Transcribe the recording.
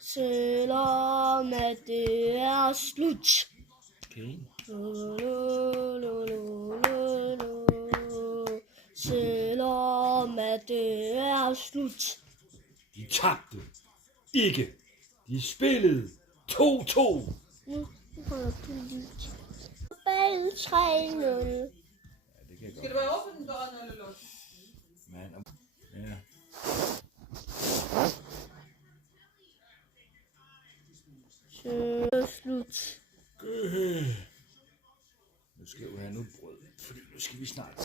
Selvom at det er slut. Okay. Selvom at det er slut. De tabte ikke. De spillede 2-2. Nu holder du lige. Spil 3-0. Ja, det kan jeg Skal godt. det være åbent døren eller lukket? Men, ja. Slut. Nu skal vi have noget brød, fordi nu skal vi snart